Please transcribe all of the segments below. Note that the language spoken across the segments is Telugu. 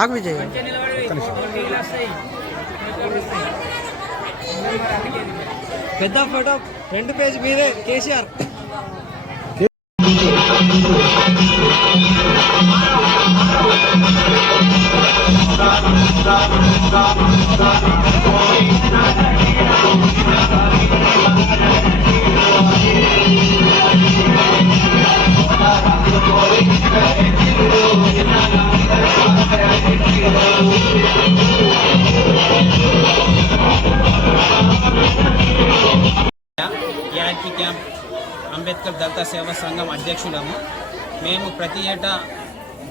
ఆగు విజయ్. పెద్ద ఫోటో ఫ్రంట్ పేజ్ మీదే కేసీఆర్. ఏఆర్పి క్యాంప్ అంబేద్కర్ దళిత సేవా సంఘం అధ్యక్షులము. మేము ప్రతి ఏటా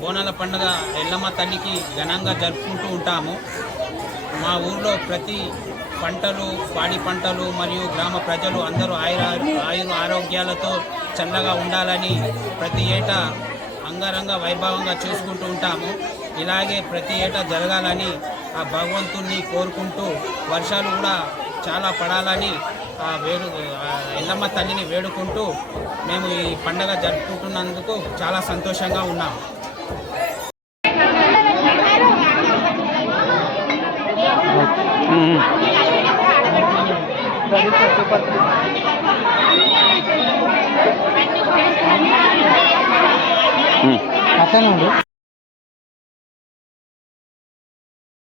బోనాల పండుగ ఎల్లమ్మ తల్లికి ఘనంగా జరుపుకుంటూ ఉంటాము. మా ఊర్లో ప్రతి పంటలు, పాడి పంటలు మరియు గ్రామ ప్రజలు అందరూ ఆయుర ఆరోగ్యాలతో చల్లగా ఉండాలని ప్రతి ఏటా అంగరంగ వైభవంగా చూసుకుంటూ ఉంటాము. ఇలాగే ప్రతి ఏటా జరగాలని ఆ భగవంతుణ్ణి కోరుకుంటూ వర్షాలు కూడా చాలా పడాలని ఎల్లమ్మ తల్లిని వేడుకుంటూ మేము ఈ పండుగ జరుపుకుంటున్నందుకు చాలా సంతోషంగా ఉన్నాము. అతను